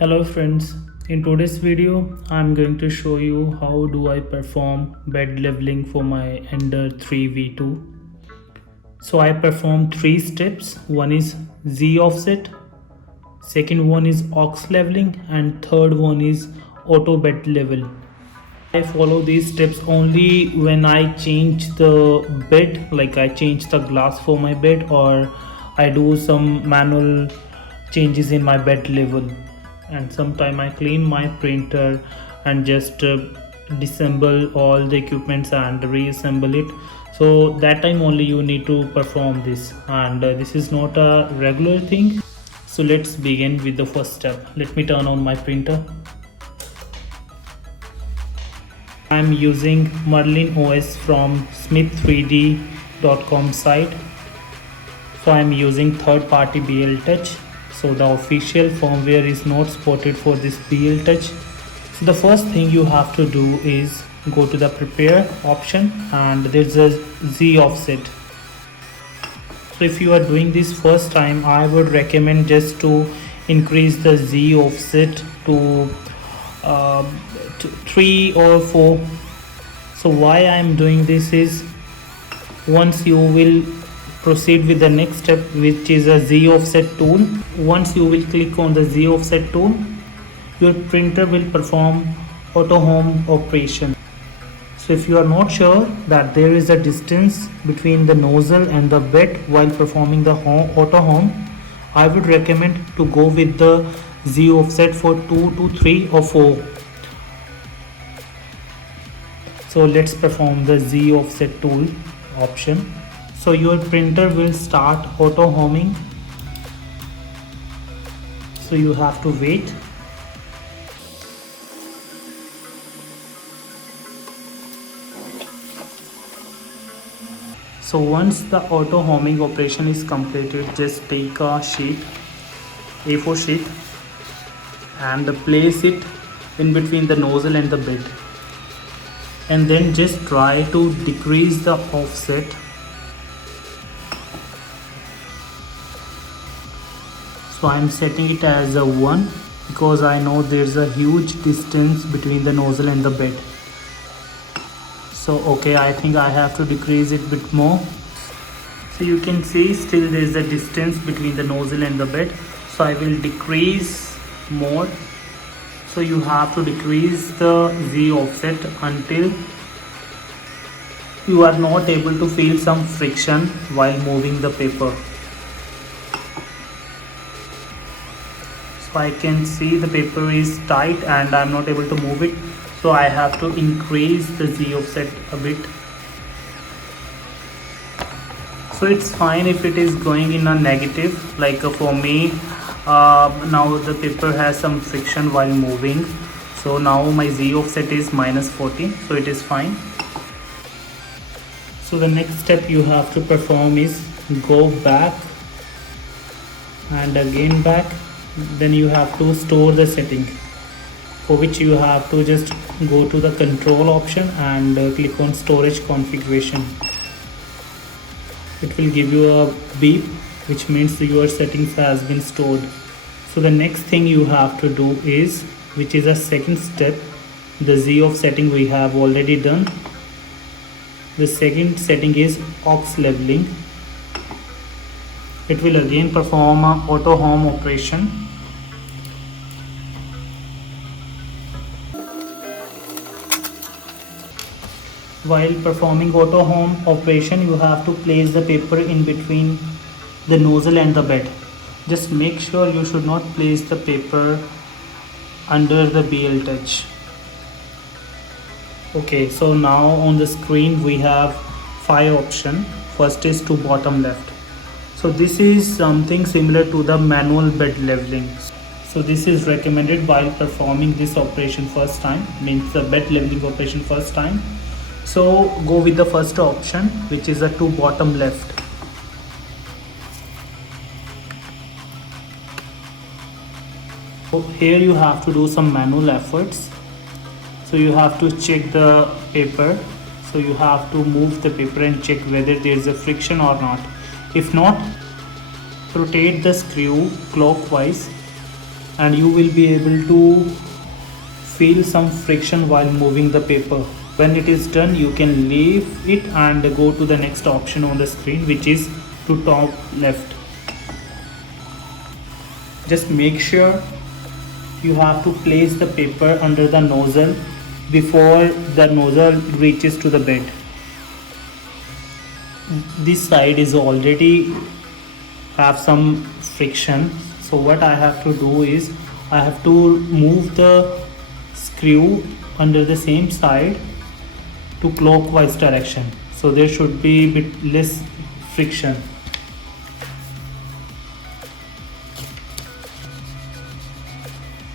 Hello friends, in today's video I'm going to show you how do I perform bed leveling for my Ender 3v2. So I perform 3 steps. One is Z offset, second one is aux leveling, and third one is auto bed level. I follow these steps only when I change the bed, like I change the glass for my bed or I do some manual changes in my bed level, and sometime I clean my printer and just disassemble all the equipments and reassemble it. So that time only you need to perform this, and this is not a regular thing. So let's begin with the first step. Let me turn on my printer. I'm using Merlin OS from smith3d.com site. So I'm using third-party BL Touch. So the official firmware is not supported for this BL Touch. So the first thing you have to do is go to the prepare option and there's a Z offset. So if you are doing this first time, I would recommend just to increase the Z offset to 3 or 4. So why I am doing this is, once you will proceed with the next step, which is a Z offset tool, once you will click on the Z offset tool, your printer will perform auto home operation. So if you are not sure that there is a distance between the nozzle and the bed while performing the auto home, I would recommend to go with the Z offset for 2 to 3 or 4. So let's perform the Z offset tool option. So your printer will start auto homing. So you have to wait. So once the auto homing operation is completed, just take a sheet, A4 sheet, and place it in between the nozzle and the bed. And then just try to decrease the offset. So I'm setting it as a 1 because I know there's a huge distance between the nozzle and the bed. So okay, I think I have to decrease it a bit more. So you can see still there's a distance between the nozzle and the bed. So I will decrease more. So you have to decrease the Z offset until you are not able to feel some friction while moving the paper. So I can see the paper is tight and I'm not able to move it. So I have to increase the Z offset a bit. So it's fine if it is going in a negative, like for me now the paper has some friction while moving. So now my Z offset is -40, so it is fine. So the next step you have to perform is go back and again back. Then you have to store the setting, for which you have to just go to the control option and click on storage configuration. It will give you a beep, which means your settings has been stored. So the next thing you have to do is, which is a second step, the Z offsetting we have already done. The second setting is aux leveling. It will again perform an auto home operation. While performing auto home operation, you have to place the paper in between the nozzle and the bed. Just make sure you should not place the paper under the BL Touch. Okay, so now on the screen we have 5 options. First is to bottom left. So this is something similar to the manual bed leveling. So this is recommended while performing this operation first time, means the bed leveling operation first time. So go with the first option, which is a to bottom left. So here you have to do some manual efforts. So you have to check the paper. So you have to move the paper and check whether there is a friction or not. If not, rotate the screw clockwise and you will be able to feel some friction while moving the paper. When it is done, you can leave it and go to the next option on the screen, which is to top left. Just make sure you have to place the paper under the nozzle before the nozzle reaches to the bed. This side is already have some friction, so what I have to do is I have to move the screw under the same side to clockwise direction, so there should be a bit less friction.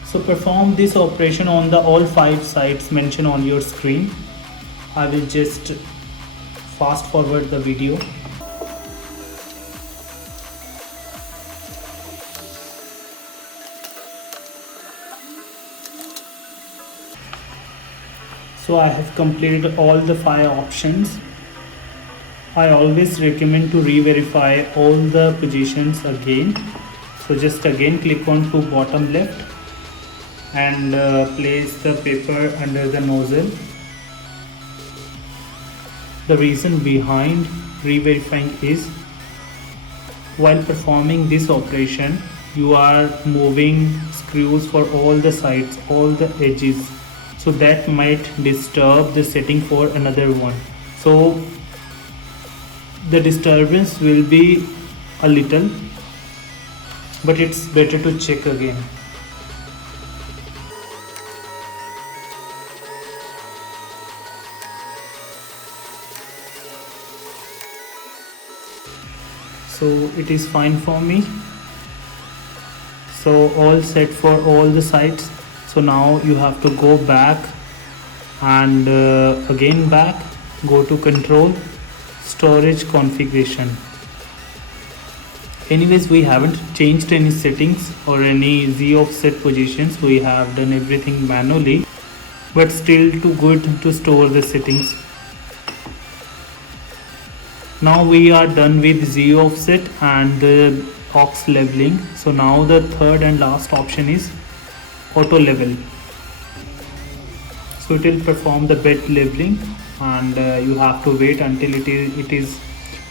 So perform this operation on the all 5 sides mentioned on your screen. I will just fast forward the video. So I have completed all the 5 options. I always recommend to re-verify all the positions again. So just again click on to bottom left and place the paper under the nozzle. The reason behind re-verifying is while performing this operation, you are moving screws for all the sides, all the edges, so that might disturb the setting for another one. So the disturbance will be a little, but it's better to check again. So it is fine for me. So all set for all the sides. So now you have to go back and again back, go to control, storage configuration. Anyways, we haven't changed any settings or any Z offset positions. We have done everything manually, but still too good to store the settings. Now we are done with Z offset and the aux leveling. So now the third and last option is auto level. So it will perform the bed leveling, and you have to wait until it is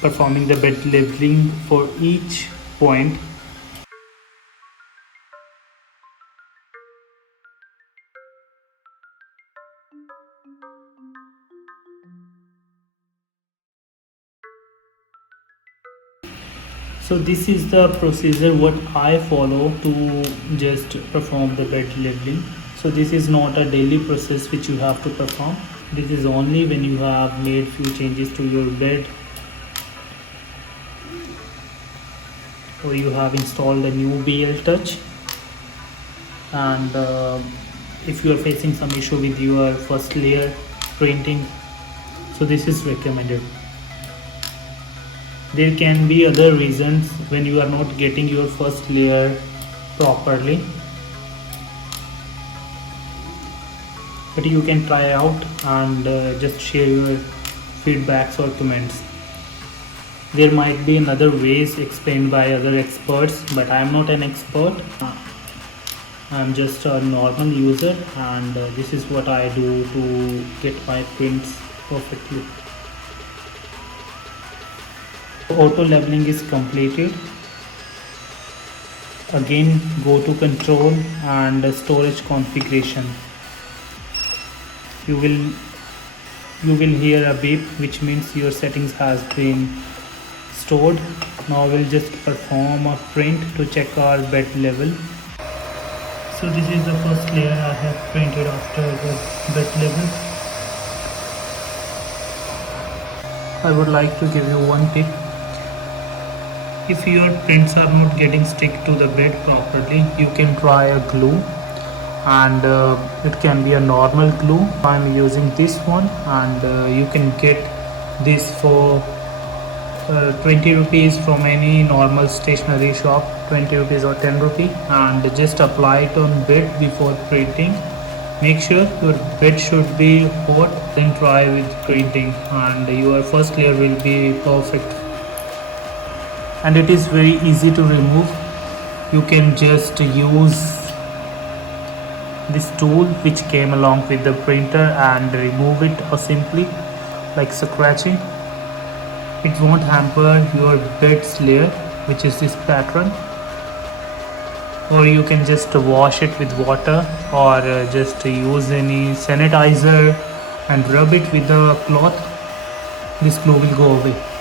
performing the bed leveling for each point. So this is the procedure what I follow to just perform the bed leveling. So this is not a daily process which you have to perform. This is only when you have made few changes to your bed, or you have installed a new BL Touch, and if you are facing some issue with your first layer printing, so this is recommended. There can be other reasons when you are not getting your first layer properly, but you can try out and just share your feedbacks or comments. There might be another ways explained by other experts, but I am not an expert. I am just a normal user, and this is what I do to get my prints perfectly. Auto leveling is completed. Again, go to control and storage configuration. You will hear a beep, which means your settings has been stored. Now we'll just perform a print to check our bed level. So this is the first layer I have printed after the bed level. I would like to give you one tip. If your prints are not getting stick to the bed properly, you can try a glue, and it can be a normal glue. I'm using this one, and you can get this for 20 rupees from any normal stationery shop, 20 rupees or 10 rupees, and just apply it on bed before printing. Make sure your bed should be hot, then try with printing, and your first layer will be perfect. And it is very easy to remove. You can just use this tool which came along with the printer and remove it or simply like scratching. It won't hamper your bed's layer, which is this pattern. Or you can just wash it with water, or just use any sanitizer and rub it with the cloth. This glue will go away.